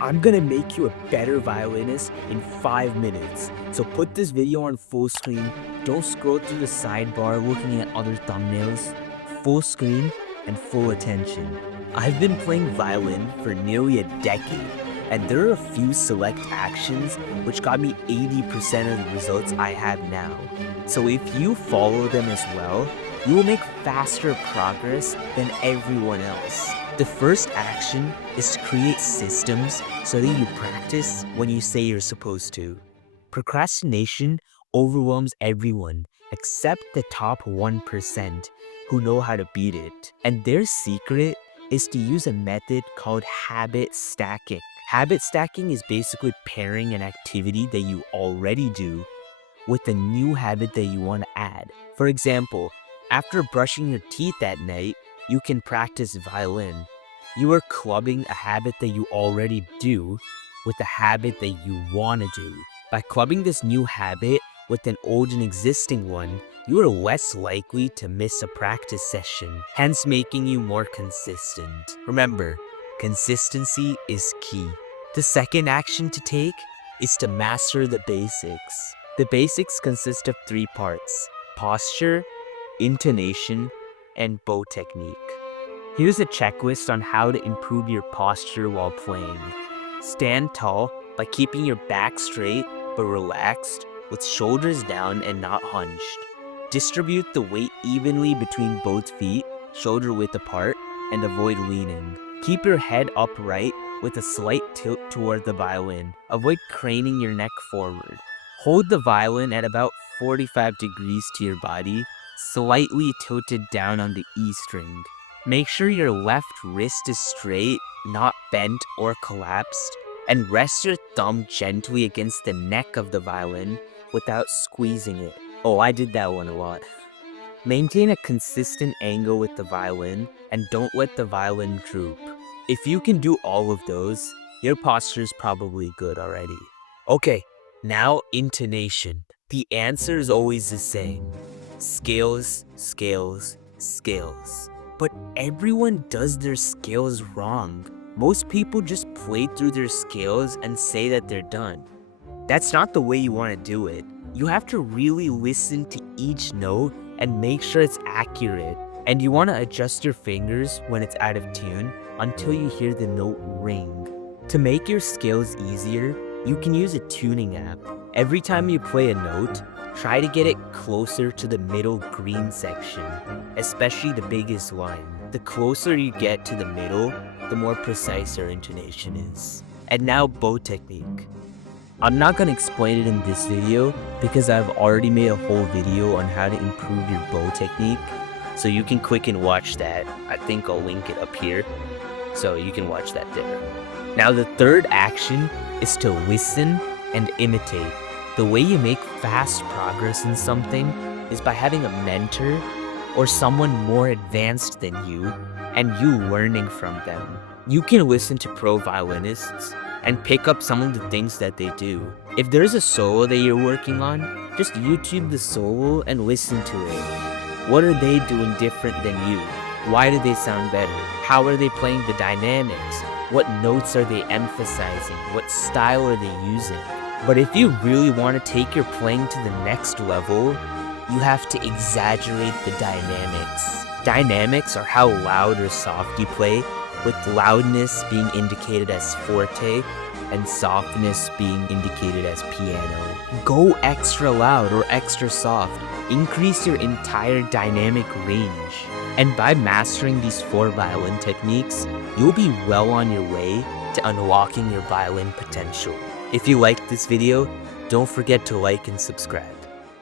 I'm gonna make you a better violinist in 5 minutes. So put this video on full screen, don't scroll through the sidebar looking at other thumbnails, full screen and full attention. I've been playing violin for nearly a decade, and there are a few select actions which got me 80% of the results I have now. So if you follow them as well, you will make faster progress than everyone else. The first action is to create systems so that you practice when you say you're supposed to. Procrastination overwhelms everyone except the top 1% who know how to beat it. And their secret is to use a method called habit stacking. Habit stacking is basically pairing an activity that you already do with a new habit that you want to add. For example, after brushing your teeth at night, you can practice violin. You are clubbing a habit that you already do with a habit that you want to do. By clubbing this new habit with an old and existing one, you are less likely to miss a practice session, hence making you more consistent. Remember, consistency is key. The second action to take is to master the basics. The basics consist of 3 parts: posture, intonation, and bow technique. Here's a checklist on how to improve your posture while playing. Stand tall by keeping your back straight but relaxed, with shoulders down and not hunched. Distribute the weight evenly between both feet, shoulder width apart, and avoid leaning. Keep your head upright with a slight tilt toward the violin. Avoid craning your neck forward. Hold the violin at about 45 degrees to your body, slightly tilted down on the E string. Make sure your left wrist is straight, not bent or collapsed, and rest your thumb gently against the neck of the violin without squeezing it. Oh, I did that one a lot. Maintain a consistent angle with the violin and don't let the violin droop. If you can do all of those, your posture is probably good already. Okay, now intonation. The answer is always the same. Scales, scales, scales. But everyone does their scales wrong. Most people just play through their scales and say that they're done. That's not the way you want to do it. You have to really listen to each note and make sure it's accurate. And you want to adjust your fingers when it's out of tune until you hear the note ring. To make your scales easier, you can use a tuning app. Every time you play a note, try to get it closer to the middle green section, especially the biggest line. The closer you get to the middle, the more precise your intonation is. And now bow technique. I'm not going to explain it in this video because I've already made a whole video on how to improve your bow technique, so you can click and watch that. I think I'll link it up here, so you can watch that there. Now the third action is to listen and imitate. The way you make fast progress in something is by having a mentor or someone more advanced than you and you learning from them. You can listen to pro violinists and pick up some of the things that they do. If there's a solo that you're working on, just YouTube the solo and listen to it. What are they doing different than you? Why do they sound better? How are they playing the dynamics? What notes are they emphasizing? What style are they using? But if you really want to take your playing to the next level, you have to exaggerate the dynamics. Dynamics are how loud or soft you play, with loudness being indicated as forte and softness being indicated as piano. Go extra loud or extra soft. Increase your entire dynamic range. And by mastering these 4 violin techniques, you'll be well on your way to unlocking your violin potential. If you liked this video, don't forget to like and subscribe.